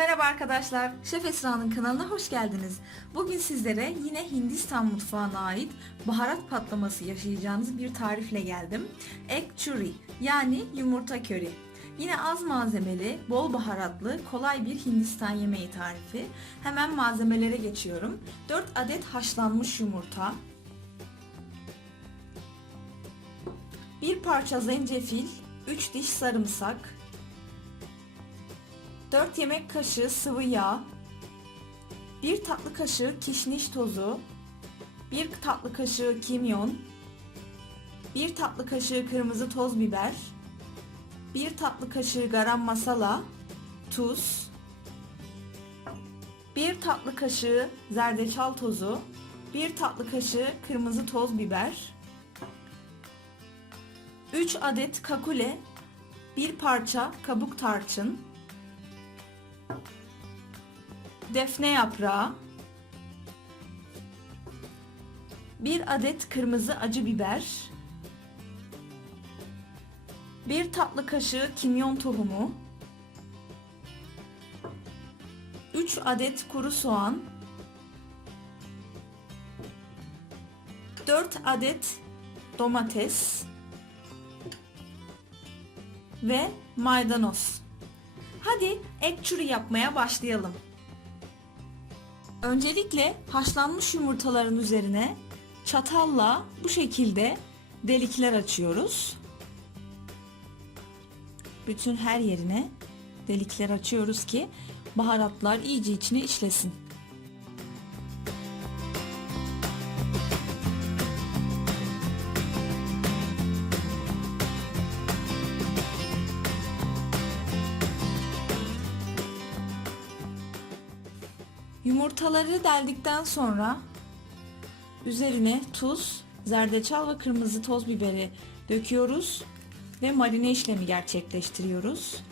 Merhaba arkadaşlar, Şef Esra'nın kanalına hoş geldiniz. Bugün sizlere yine Hindistan mutfağına ait baharat patlaması yaşayacağınız bir tarifle geldim. Egg curry yani yumurta köri. Yine az malzemeli, bol baharatlı, kolay bir Hindistan yemeği tarifi. Hemen malzemelere geçiyorum. 4 adet haşlanmış yumurta, 1 parça zencefil, 3 diş sarımsak, 4 yemek kaşığı sıvı yağ, 1 tatlı kaşığı kişniş tozu, 1 tatlı kaşığı kimyon, 1 tatlı kaşığı kırmızı toz biber, 1 tatlı kaşığı garam masala, tuz, 1 tatlı kaşığı zerdeçal tozu, 1 tatlı kaşığı kırmızı toz biber, 3 adet kakule, 1 parça kabuk tarçın, defne yaprağı, 1 adet kırmızı acı biber, 1 tatlı kaşığı kimyon tohumu, 3 adet kuru soğan, 4 adet domates ve maydanoz. Hadi egg curry yapmaya başlayalım. Öncelikle haşlanmış yumurtaların üzerine çatalla bu şekilde delikler açıyoruz. Bütün her yerine delikler açıyoruz ki baharatlar iyice içine işlesin. Yumurtaları deldikten sonra üzerine tuz, zerdeçal ve kırmızı toz biberi döküyoruz ve marine işlemi gerçekleştiriyoruz.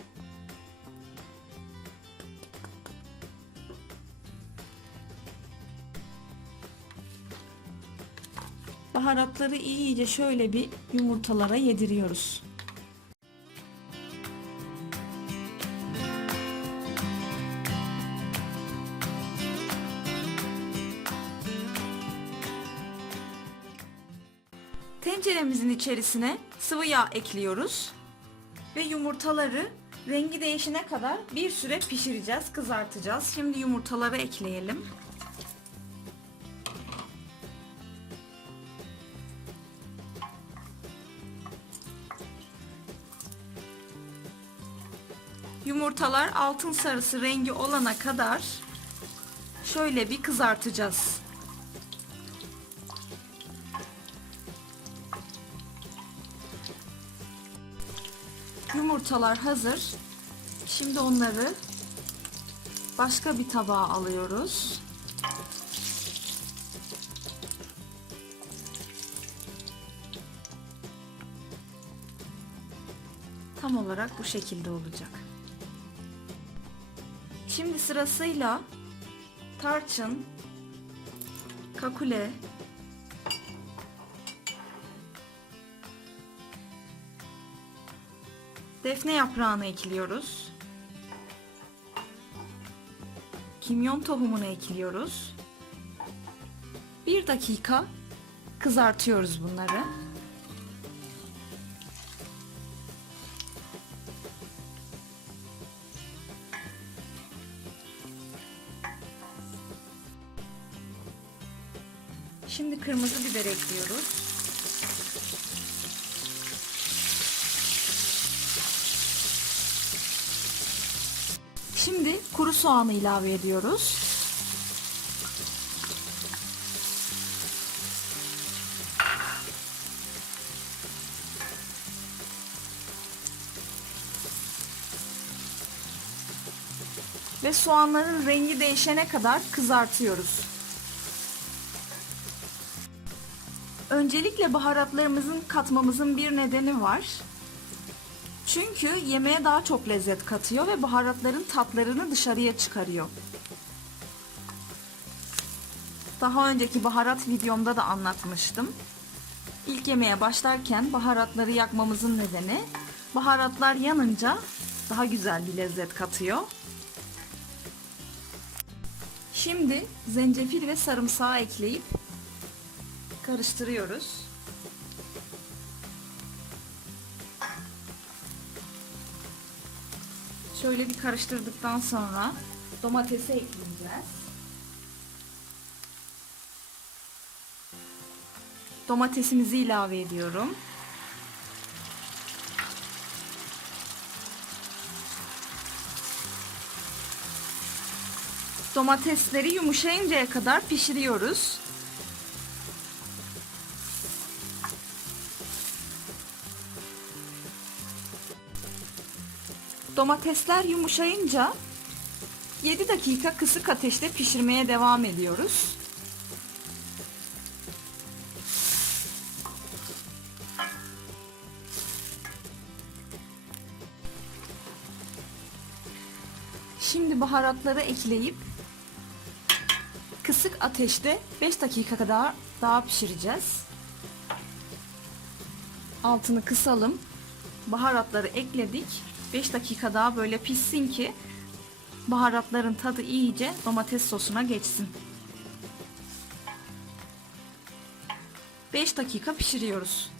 Baharatları iyice şöyle bir yumurtalara yediriyoruz. Tenceremizin içerisine sıvı yağ ekliyoruz ve yumurtaları rengi değişene kadar bir süre pişireceğiz, kızartacağız. Şimdi yumurtaları ekleyelim. Yumurtalar altın sarısı rengi olana kadar şöyle bir kızartacağız. Yumurtalar hazır. Şimdi onları başka bir tabağa alıyoruz. Tam olarak bu şekilde olacak. Şimdi sırasıyla tarçın, kakule, defne yaprağını ekliyoruz. Kimyon tohumunu ekliyoruz. 1 dakika kızartıyoruz bunları. Şimdi kırmızı biber ekliyoruz. Şimdi kuru soğanı ilave ediyoruz. Ve soğanların rengi değişene kadar kızartıyoruz. Öncelikle baharatlarımızın katmamızın bir nedeni var. Çünkü yemeğe daha çok lezzet katıyor ve baharatların tatlarını dışarıya çıkarıyor. Daha önceki baharat videomda da anlatmıştım. İlk yemeğe başlarken baharatları yakmamızın nedeni, baharatlar yanınca daha güzel bir lezzet katıyor. Şimdi zencefil ve sarımsağı ekleyip karıştırıyoruz. Şöyle bir karıştırdıktan sonra domatesi ekleyeceğiz. Domatesimizi ilave ediyorum. Domatesleri yumuşayıncaya kadar pişiriyoruz. Domatesler yumuşayınca 7 dakika kısık ateşte pişirmeye devam ediyoruz. Şimdi baharatları ekleyip kısık ateşte 5 dakika kadar daha pişireceğiz. Altını kısalım. Baharatları ekledik. 5 dakika daha böyle pişsin ki baharatların tadı iyice domates sosuna geçsin. 5 dakika pişiriyoruz.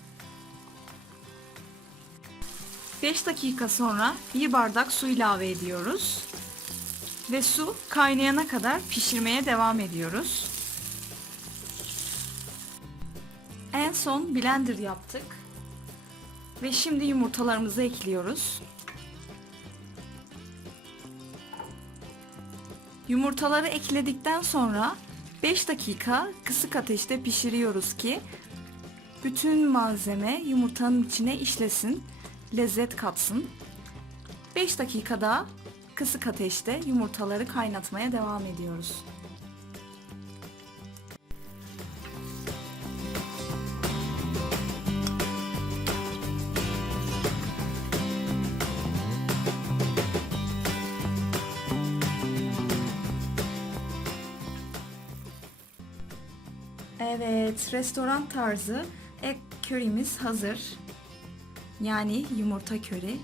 5 dakika sonra 1 bardak su ilave ediyoruz. Ve su kaynayana kadar pişirmeye devam ediyoruz. En son blender yaptık. Ve şimdi yumurtalarımızı ekliyoruz. Yumurtaları ekledikten sonra 5 dakika kısık ateşte pişiriyoruz ki bütün malzeme yumurtanın içine işlesin, lezzet katsın. 5 dakika daha kısık ateşte yumurtaları kaynatmaya devam ediyoruz. Evet, restoran tarzı egg köri'miz hazır. Yani yumurta köri.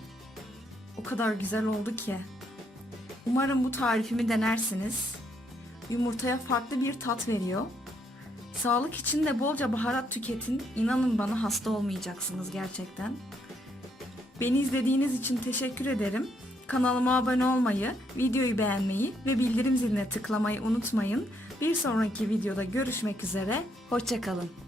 O kadar güzel oldu ki. Umarım bu tarifimi denersiniz. Yumurtaya farklı bir tat veriyor. Sağlık için de bolca baharat tüketin. İnanın bana hasta olmayacaksınız gerçekten. Beni izlediğiniz için teşekkür ederim. Kanalıma abone olmayı, videoyu beğenmeyi ve bildirim ziline tıklamayı unutmayın. Bir sonraki videoda görüşmek üzere. Hoşça kalın.